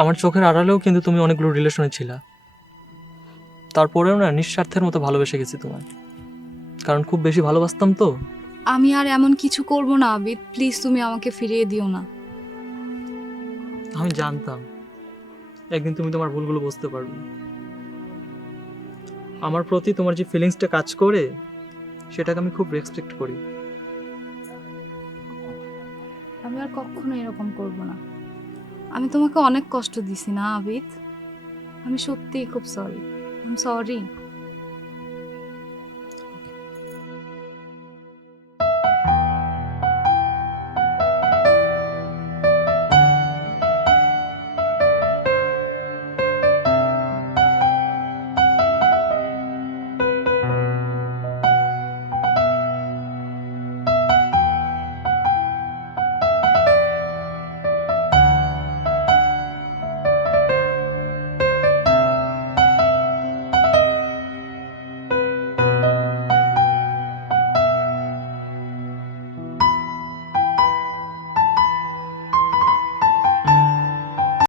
আমার চোখের আড়ালেও কিন্তু তুমি অনেকগুলো রিলেশনে ছিলা, তারপরেও না নিঃস্বার্থের মতো ভালোবেসে গেছি তোমায়, কারণ খুব বেশি ভালোবাসতাম তো। আমি আর এমন কিছু করব না আবিদ, প্লিজ তুমি আমাকে ফিরিয়ে দিও না। আমি জানতাম একদিন তুমি তোমার ভুলগুলো বুঝতে পারবে। আমার প্রতি তোমার যে ফিলিংসটা কাজ করে সেটাকে আমি খুব রেসপেক্ট করি। আমি আর কখনো এরকম করব না। আমি তোমাকে অনেক কষ্ট দিছি না আবিদ? আমি সত্যিই খুব সরি। I am sorry.